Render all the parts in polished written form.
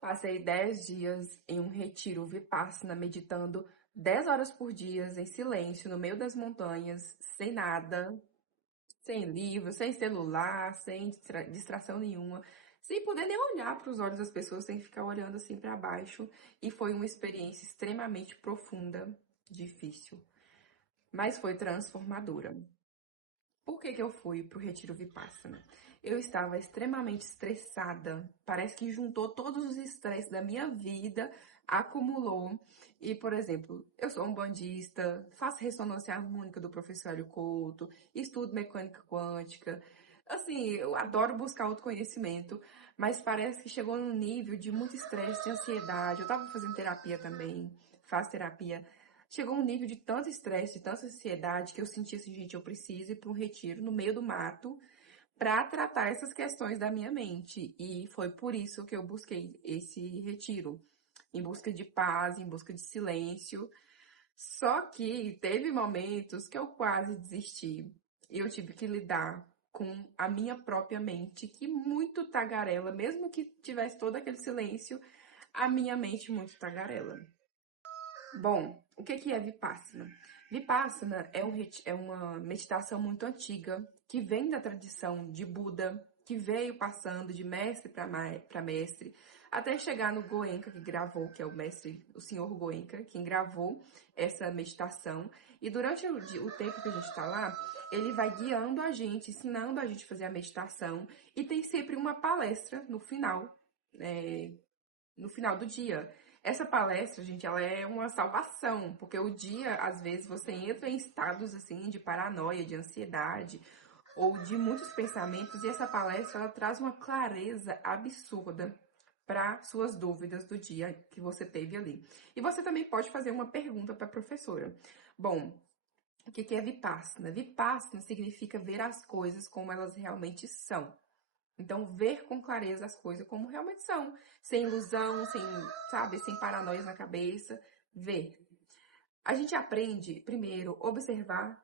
Passei 10 dias em um retiro Vipassana, meditando 10 horas por dia, em silêncio, no meio das montanhas, sem nada, sem livro, sem celular, sem distração nenhuma, sem poder nem olhar para os olhos das pessoas, sem ficar olhando assim para baixo. E foi uma experiência extremamente profunda, difícil, mas foi transformadora. Por que eu fui pro Retiro Vipassana? Eu estava extremamente estressada. Parece que juntou todos os estresses da minha vida, acumulou. E, por exemplo, eu sou um bandista, faço ressonância harmônica do professor Hélio Couto, estudo mecânica quântica. Assim, eu adoro buscar autoconhecimento, mas parece que chegou num nível de muito estresse, de ansiedade. Eu tava fazendo terapia também, faço terapia. Chegou um nível de tanto estresse, de tanta ansiedade, que eu senti assim, gente, eu preciso ir para um retiro no meio do mato para tratar essas questões da minha mente. E foi por isso que eu busquei esse retiro, em busca de paz, em busca de silêncio. Só que teve momentos que eu quase desisti. E eu tive que lidar com a minha própria mente, que muito tagarela, mesmo que tivesse todo aquele silêncio, a minha mente muito tagarela. Bom, o que é Vipassana? Vipassana é uma meditação muito antiga, que vem da tradição de Buda, que veio passando de mestre para mestre, até chegar no Goenka, que gravou, que é o mestre, o senhor Goenka, quem gravou essa meditação. E durante o tempo que a gente está lá, ele vai guiando a gente, ensinando a gente a fazer a meditação, e tem sempre uma palestra no final, é, no final do dia. Essa palestra, gente, ela é uma salvação, porque o dia, às vezes, você entra em estados assim de paranoia, de ansiedade ou de muitos pensamentos, e essa palestra ela traz uma clareza absurda para suas dúvidas do dia que você teve ali. E você também pode fazer uma pergunta para a professora. Bom, o que é Vipassana? Vipassana significa ver as coisas como elas realmente são. Então, ver com clareza as coisas como realmente são, sem ilusão, sem, sabe, sem paranoias na cabeça, ver. A gente aprende, primeiro, observar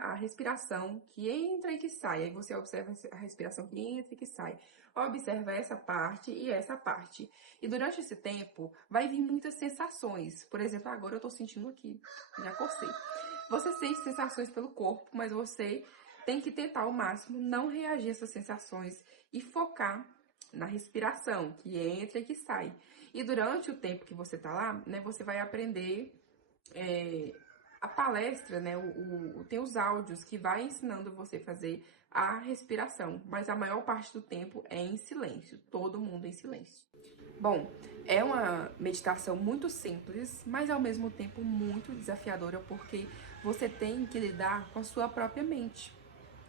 a respiração que entra e que sai. Aí você observa a respiração que entra e que sai. Observa essa parte e essa parte. E durante esse tempo, vai vir muitas sensações. Por exemplo, agora eu tô sentindo aqui, já cocei. Você sente sensações pelo corpo, mas você tem que tentar ao máximo não reagir a essas sensações e focar na respiração, que entra e que sai. E durante o tempo que você tá lá, né, você vai aprender a palestra, né, tem os áudios que vai ensinando você a fazer a respiração, mas a maior parte do tempo é em silêncio, todo mundo em silêncio. Bom, é uma meditação muito simples, mas ao mesmo tempo muito desafiadora, porque você tem que lidar com a sua própria mente.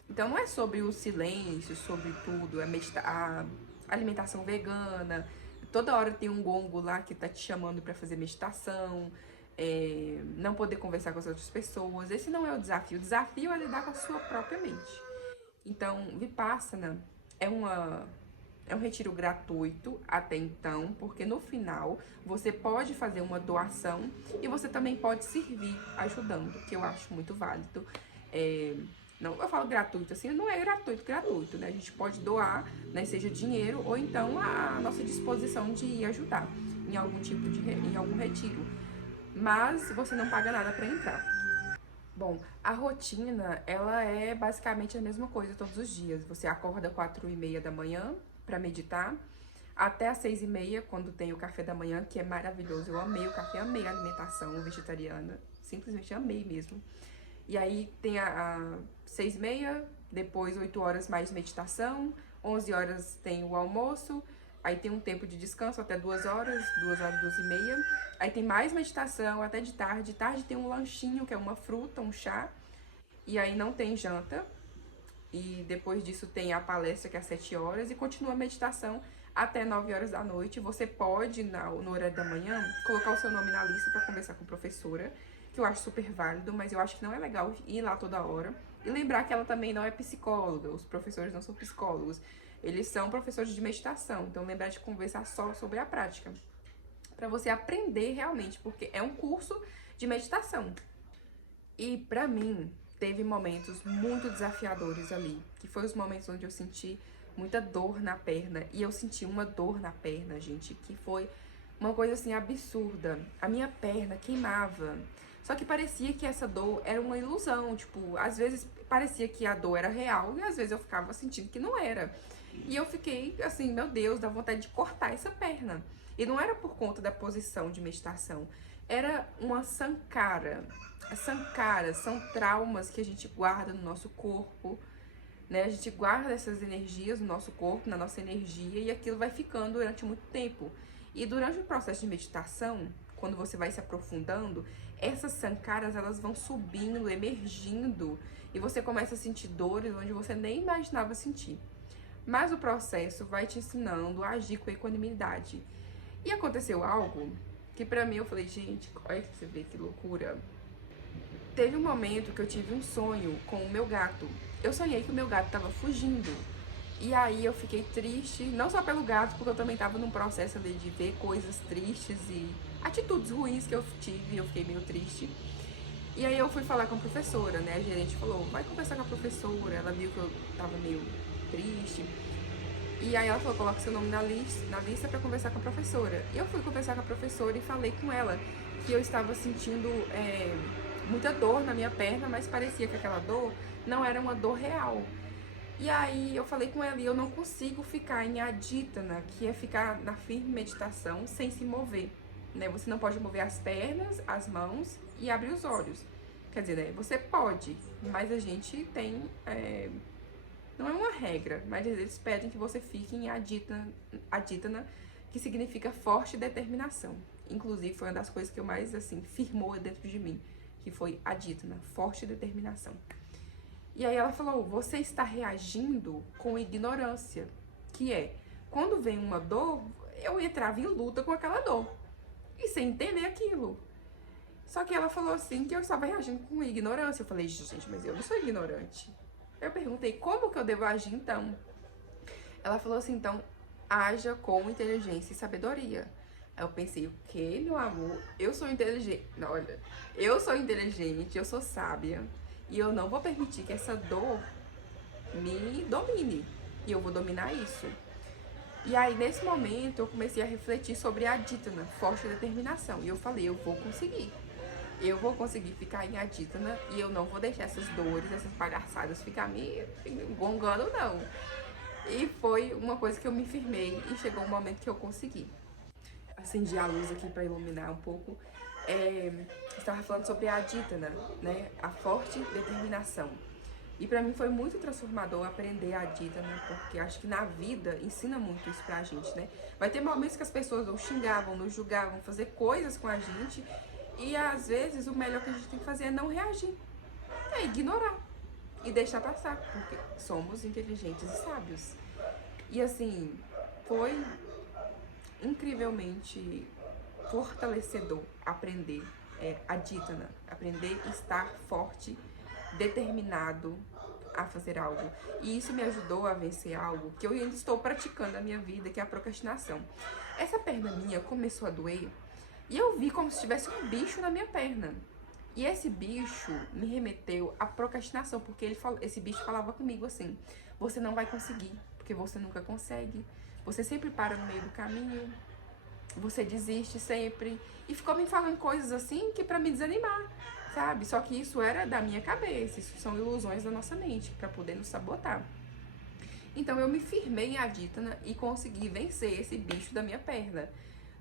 Então não é sobre o silêncio, sobre tudo, a alimentação vegana, toda hora tem um gongo lá que tá te chamando para fazer meditação, não poder conversar com as outras pessoas. Esse não é o desafio é lidar com a sua própria mente. Então, Vipassana é uma é um retiro gratuito até então, porque no final você pode fazer uma doação e você também pode servir ajudando, que eu acho muito válido. É, não, eu falo gratuito assim, não é gratuito, né? A gente pode doar, né, seja dinheiro ou então a nossa disposição de ir ajudar em algum tipo em algum retiro. Mas você não paga nada para entrar. Bom, a rotina, ela é basicamente a mesma coisa todos os dias. Você acorda 4h30 da manhã para meditar, até às 6h30, quando tem o café da manhã, que é maravilhoso. Eu amei o café, amei a alimentação vegetariana, simplesmente amei mesmo. E aí tem a 6h30, depois 8 horas mais meditação, 11 horas tem o almoço, aí tem um tempo de descanso até 2 horas, 2 horas, 2h30. Aí tem mais meditação até de tarde. De tarde tem um lanchinho, que é uma fruta, um chá. E aí não tem janta. E depois disso tem a palestra, que é às 7 horas. E continua a meditação até 9 horas da noite. Você pode, no horário da manhã, colocar o seu nome na lista para conversar com a professora, que eu acho super válido, mas eu acho que não é legal ir lá toda hora. E lembrar que ela também não é psicóloga, os professores não são psicólogos. Eles são professores de meditação. Então lembrar de conversar só sobre a prática, para você aprender realmente, porque é um curso de meditação. E para mim, teve momentos muito desafiadores ali, que foi os momentos onde eu senti muita dor na perna. E eu senti uma dor na perna, gente, que foi uma coisa assim absurda. A minha perna queimava. Só que parecia que essa dor era uma ilusão. Tipo, às vezes parecia que a dor era real e às vezes eu ficava sentindo que não era. E eu fiquei assim, meu Deus, dá vontade de cortar essa perna. E não era por conta da posição de meditação. Era uma sankara. As sankaras são traumas que a gente guarda no nosso corpo, né? A gente guarda essas energias no nosso corpo, na nossa energia, e aquilo vai ficando durante muito tempo. E durante o processo de meditação, quando você vai se aprofundando, essas sankaras, elas vão subindo, emergindo, e você começa a sentir dores onde você nem imaginava sentir. Mas o processo vai te ensinando a agir com equanimidade. E aconteceu algo que pra mim eu falei, gente, olha que você vê que loucura. Teve um momento que eu tive um sonho com o meu gato. Eu sonhei que o meu gato tava fugindo. E aí eu fiquei triste, não só pelo gato, porque eu também tava num processo ali de ver coisas tristes e atitudes ruins que eu tive, e eu fiquei meio triste. E aí eu fui falar com a professora, né? A gerente falou, vai conversar com a professora. Ela viu que eu tava meio triste. E aí ela falou, coloca seu nome na lista pra conversar com a professora. E eu fui conversar com a professora e falei com ela que eu estava sentindo muita dor na minha perna, mas parecia que aquela dor não era uma dor real. E aí eu falei com ela, e eu não consigo ficar em aditana, que é ficar na firme meditação sem se mover, né? Você não pode mover as pernas, as mãos e abrir os olhos. Quer dizer, né? Você pode, mas a gente tem... não é uma regra, mas eles pedem que você fique em aditana, que significa forte determinação. Inclusive, foi uma das coisas que eu mais, assim, firmou dentro de mim, que foi aditana, forte determinação. E aí ela falou, você está reagindo com ignorância, que é, quando vem uma dor, eu entrava em luta com aquela dor, e sem entender aquilo. Só que ela falou assim, que eu estava reagindo com ignorância. Eu falei, gente, mas eu não sou ignorante. Eu perguntei, como que eu devo agir então? Ela falou assim, então, haja com inteligência e sabedoria. Aí eu pensei, o que, meu amor? Eu sou inteligente. Não, olha, eu sou inteligente, eu sou sábia. E eu não vou permitir que essa dor me domine. E eu vou dominar isso. E aí, nesse momento, eu comecei a refletir sobre a aditana, forte determinação. E eu falei, eu vou conseguir. Eu vou conseguir ficar em aditana e eu não vou deixar essas dores, essas bagaçadas ficar me gongando, não. E foi uma coisa que eu me firmei e chegou um momento que eu consegui. Acendi a luz aqui para iluminar um pouco. Estava falando sobre a aditana, né? A forte determinação. E para mim foi muito transformador aprender a aditana, porque acho que na vida ensina muito isso pra gente, né? Vai ter momentos que as pessoas nos xingavam, nos julgavam, fazer coisas com a gente. E às vezes o melhor que a gente tem que fazer é não reagir, é ignorar e deixar passar, porque somos inteligentes e sábios. E assim, foi incrivelmente fortalecedor aprender aditana, aprender a estar forte, determinado a fazer algo. E isso me ajudou a vencer algo que eu ainda estou praticando na minha vida, que é a procrastinação. Essa perna minha começou a doer e eu vi como se tivesse um bicho na minha perna. E esse bicho me remeteu à procrastinação, porque esse bicho falava comigo assim, você não vai conseguir, porque você nunca consegue, você sempre para no meio do caminho, você desiste sempre. E ficou me falando coisas assim que pra me desanimar, sabe? Só que isso era da minha cabeça, isso são ilusões da nossa mente, pra poder nos sabotar. Então eu me firmei em aditana e consegui vencer esse bicho da minha perna.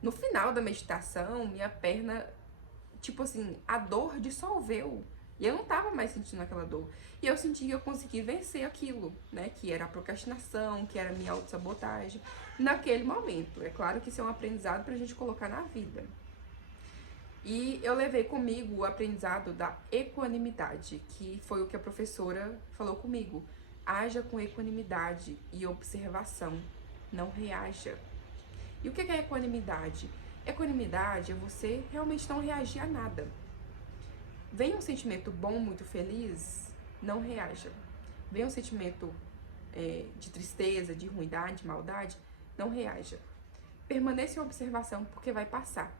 No final da meditação, minha perna, tipo assim, a dor dissolveu. E eu não tava mais sentindo aquela dor. E eu senti que eu consegui vencer aquilo, né? Que era a procrastinação, que era a minha autossabotagem. Naquele momento. É claro que isso é um aprendizado pra gente colocar na vida. E eu levei comigo o aprendizado da equanimidade, que foi o que a professora falou comigo. Haja com equanimidade e observação. Não reaja. E o que é equanimidade? Equanimidade é você realmente não reagir a nada. Vem um sentimento bom, muito feliz, não reaja. Vem um sentimento de tristeza, de ruindade, de maldade, não reaja. Permaneça em observação, porque vai passar.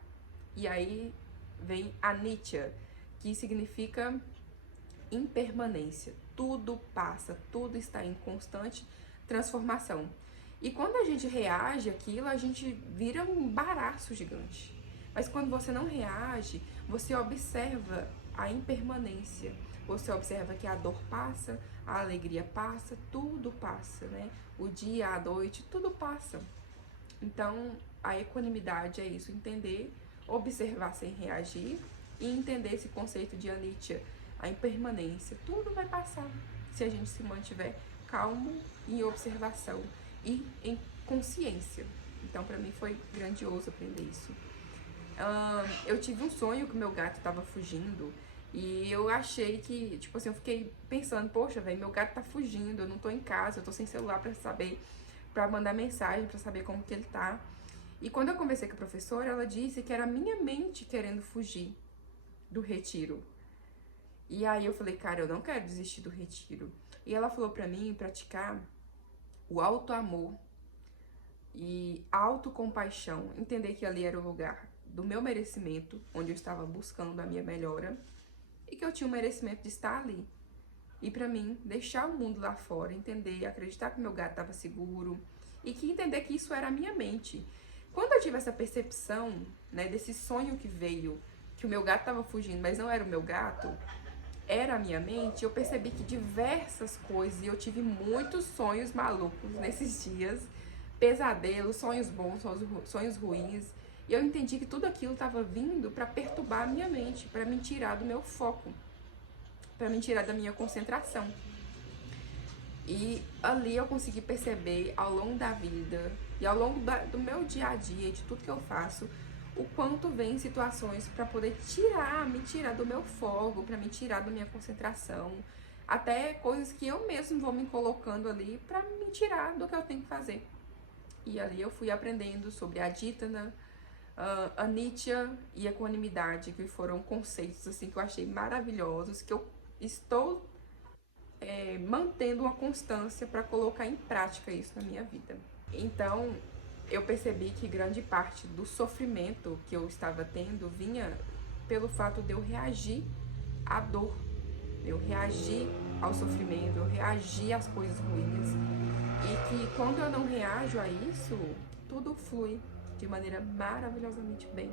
E aí vem anicca, que significa impermanência. Tudo passa, tudo está em constante transformação. E quando a gente reage àquilo, a gente vira um baraço gigante. Mas quando você não reage, você observa a impermanência. Você observa que a dor passa, a alegria passa, tudo passa, né? O dia, a noite, tudo passa. Então, a equanimidade é isso, entender, observar sem reagir e entender esse conceito de anicca, a impermanência. Tudo vai passar se a gente se mantiver calmo, em observação e em consciência. Então, para mim foi grandioso aprender isso. Eu tive um sonho que o meu gato tava fugindo e eu achei que, tipo assim, eu fiquei pensando, poxa, velho, meu gato tá fugindo, eu não tô em casa, eu tô sem celular pra saber, pra mandar mensagem, pra saber como que ele tá. E quando eu conversei com a professora, ela disse que era a minha mente querendo fugir do retiro. E aí eu falei, cara, eu não quero desistir do retiro. E ela falou pra mim praticar o auto-amor e autocompaixão, entender que ali era o lugar do meu merecimento, onde eu estava buscando a minha melhora, e que eu tinha o merecimento de estar ali. E pra mim, deixar o mundo lá fora, entender, acreditar que meu gato estava seguro, e que entender que isso era a minha mente. Quando eu tive essa percepção, né, desse sonho que veio, que o meu gato estava fugindo, mas não era o meu gato, era a minha mente, eu percebi que diversas coisas, e eu tive muitos sonhos malucos nesses dias, pesadelos, sonhos bons, sonhos ruins, e eu entendi que tudo aquilo estava vindo para perturbar a minha mente, para me tirar do meu foco, para me tirar da minha concentração. E ali eu consegui perceber ao longo da vida e ao longo do meu dia a dia, de tudo que eu faço, o quanto vem situações para poder me tirar do meu fogo, para me tirar da minha concentração, até coisas que eu mesmo vou me colocando ali para me tirar do que eu tenho que fazer. E ali eu fui aprendendo sobre a Aditana, anicca e equanimidade, que foram conceitos assim que eu achei maravilhosos, que eu estou mantendo uma constância para colocar em prática isso na minha vida. Então, eu percebi que grande parte do sofrimento que eu estava tendo vinha pelo fato de eu reagir à dor, eu reagir ao sofrimento, eu reagir às coisas ruins. E que quando eu não reajo a isso, tudo flui de maneira maravilhosamente bem.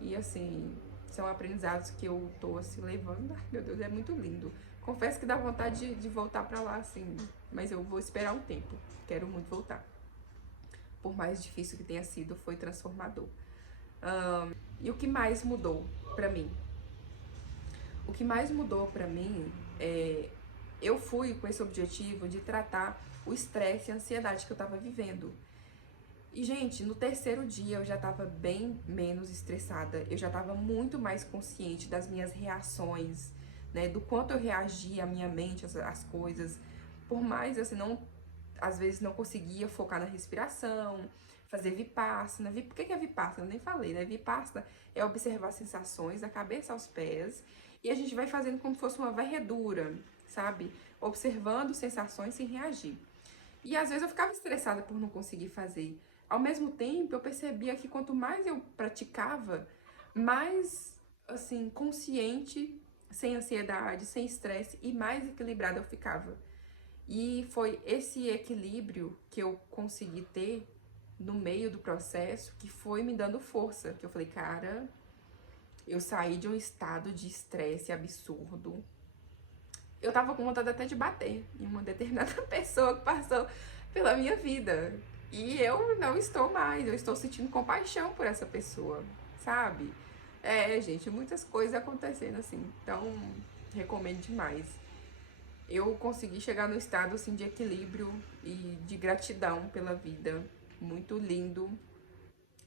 E assim, são aprendizados que eu tô assim levando. Ai, meu Deus, é muito lindo. Confesso que dá vontade de voltar pra lá, assim, mas eu vou esperar um tempo. Quero muito voltar. Por mais difícil que tenha sido, foi transformador. E o que mais mudou pra mim? O que mais mudou pra mim é... Eu fui com esse objetivo de tratar o estresse e a ansiedade que eu tava vivendo. E, gente, no terceiro dia eu já tava bem menos estressada. Eu já tava muito mais consciente das minhas reações, né? Do quanto eu reagia à minha mente, às coisas. Por mais, assim, às vezes não conseguia focar na respiração, fazer Vipassana. Por que é Vipassana? Eu nem falei, né? Vipassana é observar sensações da cabeça aos pés. E a gente vai fazendo como se fosse uma varredura, sabe? Observando sensações sem reagir. E às vezes eu ficava estressada por não conseguir fazer. Ao mesmo tempo, eu percebia que quanto mais eu praticava, mais, assim, consciente, sem ansiedade, sem estresse e mais equilibrada eu ficava. E foi esse equilíbrio que eu consegui ter no meio do processo que foi me dando força. Que eu falei, cara, eu saí de um estado de estresse absurdo. Eu tava com vontade até de bater em uma determinada pessoa que passou pela minha vida. E eu não estou mais, eu estou sentindo compaixão por essa pessoa, sabe? Gente, muitas coisas acontecendo assim, então recomendo demais. Eu consegui chegar no estado assim de equilíbrio e de gratidão pela vida, muito lindo,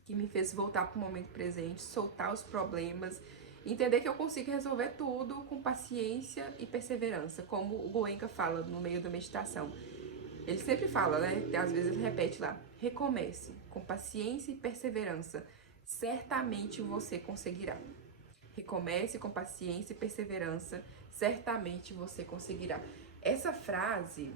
que me fez voltar para o momento presente, soltar os problemas, entender que eu consigo resolver tudo com paciência e perseverança, como o Goenka fala no meio da meditação. Ele sempre fala, né? Às vezes ele repete lá, recomece com paciência e perseverança, certamente você conseguirá. Recomece com paciência e perseverança, certamente você conseguirá. Essa frase,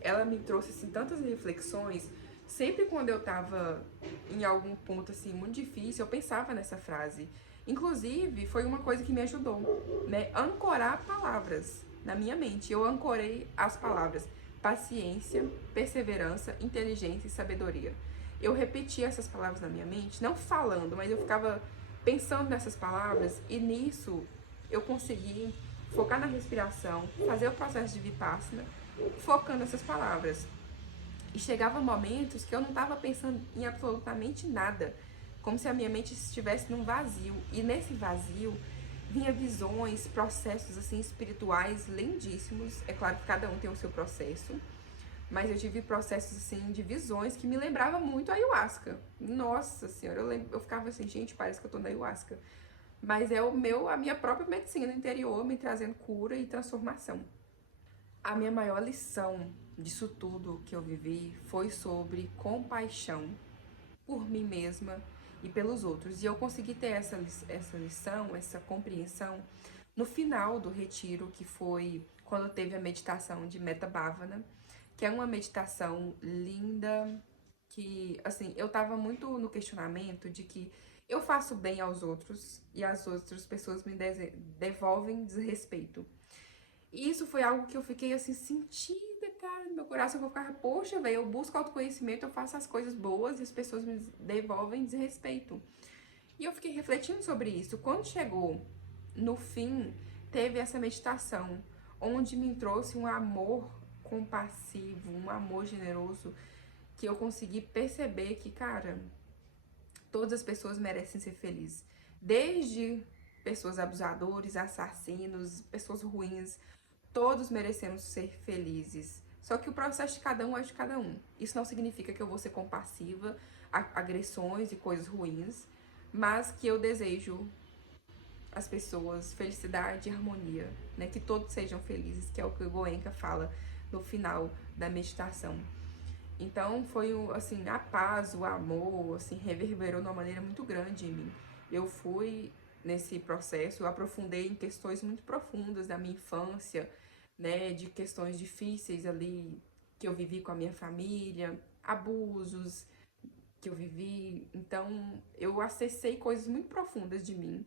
ela me trouxe assim tantas reflexões. Sempre quando eu tava em algum ponto assim muito difícil, eu pensava nessa frase. Inclusive, foi uma coisa que me ajudou, né? Ancorar palavras na minha mente. Eu ancorei as palavras. paciência, perseverança, inteligência e sabedoria. Eu repetia essas palavras na minha mente, não falando, mas eu ficava pensando nessas palavras e nisso eu consegui focar na respiração, fazer o processo de Vipassana, focando nessas palavras. E chegava momentos que eu não estava pensando em absolutamente nada, como se a minha mente estivesse num vazio. E nesse vazio vinha visões, processos assim espirituais lindíssimos. É claro que cada um tem o seu processo, mas eu tive processos assim de visões que me lembrava muito a ayahuasca. Nossa senhora, eu ficava assim, gente, parece que eu tô na ayahuasca. Mas é a minha própria medicina interior me trazendo cura e transformação. A minha maior lição disso tudo que eu vivi foi sobre compaixão por mim mesma e pelos outros. E eu consegui ter essa lição, essa compreensão no final do retiro, que foi quando teve a meditação de Metta Bhavana, que é uma meditação linda, que, assim, eu tava muito no questionamento de que eu faço bem aos outros e as outras pessoas me devolvem desrespeito. E isso foi algo que eu fiquei assim, sentida, cara, no meu coração, que eu ficava, poxa, velho, eu busco autoconhecimento, eu faço as coisas boas e as pessoas me devolvem desrespeito. E eu fiquei refletindo sobre isso. Quando chegou no fim, teve essa meditação, onde me trouxe um amor compassivo, um amor generoso, que eu consegui perceber que, cara, todas as pessoas merecem ser felizes. Desde pessoas abusadores, assassinos, pessoas ruins, todos merecemos ser felizes. Só que o processo de cada um é de cada um. Isso não significa que eu vou ser compassiva a agressões e coisas ruins, mas que eu desejo às pessoas felicidade e harmonia, né? Que todos sejam felizes, que é o que o Goenka fala no final da meditação. Então foi assim, a paz, o amor, assim, reverberou de uma maneira muito grande em mim. Eu fui nesse processo, eu aprofundei em questões muito profundas da minha infância, né, de questões difíceis ali que eu vivi com a minha família, abusos que eu vivi. Então, eu acessei coisas muito profundas de mim.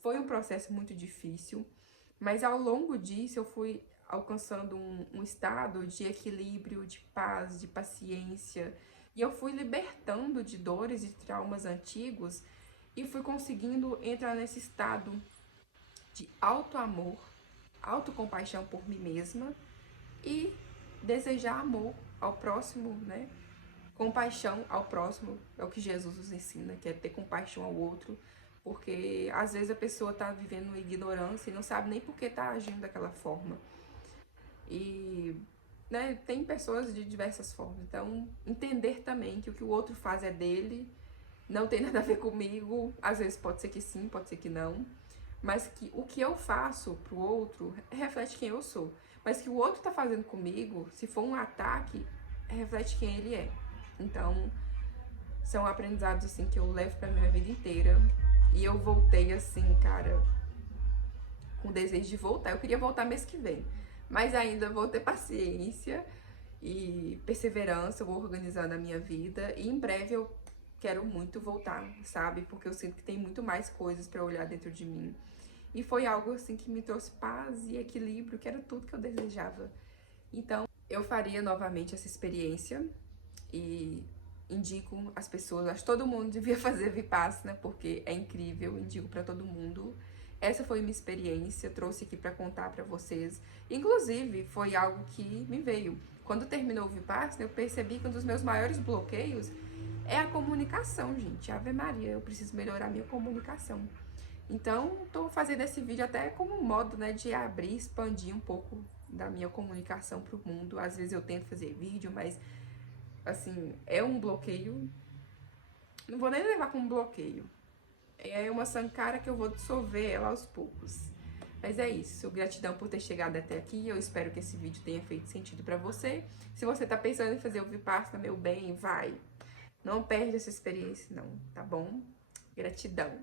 Foi um processo muito difícil, mas ao longo disso eu fui alcançando um estado de equilíbrio, de paz, de paciência. E eu fui libertando de dores e traumas antigos e fui conseguindo entrar nesse estado de auto-amor, autocompaixão por mim mesma e desejar amor ao próximo, né? Compaixão ao próximo é o que Jesus nos ensina, que é ter compaixão ao outro, porque às vezes a pessoa tá vivendo ignorância e não sabe nem por que tá agindo daquela forma. E, né, tem pessoas de diversas formas, então entender também que o que o outro faz é dele, não tem nada a ver comigo, às vezes pode ser que sim, pode ser que não, mas que o que eu faço pro outro reflete quem eu sou. Mas que o outro tá fazendo comigo, se for um ataque, reflete quem ele é. Então, são aprendizados assim que eu levo pra minha vida inteira. E eu voltei assim, cara, com desejo de voltar. Eu queria voltar mês que vem, mas ainda vou ter paciência e perseverança, eu vou organizando a minha vida e em breve eu quero muito voltar, sabe? Porque eu sinto que tem muito mais coisas pra olhar dentro de mim. E foi algo assim que me trouxe paz e equilíbrio, que era tudo que eu desejava. Então, eu faria novamente essa experiência e indico as pessoas, acho que todo mundo devia fazer Vipassana, porque é incrível, indico pra todo mundo. Essa foi minha experiência, trouxe aqui pra contar pra vocês. Inclusive, foi algo que me veio. Quando terminou o Vipassana, eu percebi que um dos meus maiores bloqueios é a comunicação, gente. Ave Maria, eu preciso melhorar minha comunicação. Então, tô fazendo esse vídeo até como um modo, né, de abrir, expandir um pouco da minha comunicação pro mundo. Às vezes eu tento fazer vídeo, mas, assim, é um bloqueio. Não vou nem levar como bloqueio. É uma sancara que eu vou dissolver ela aos poucos. Mas é isso. Gratidão por ter chegado até aqui. Eu espero que esse vídeo tenha feito sentido pra você. Se você tá pensando em fazer o Vipassana, meu bem, vai. Não perde essa experiência, não, tá bom? Gratidão.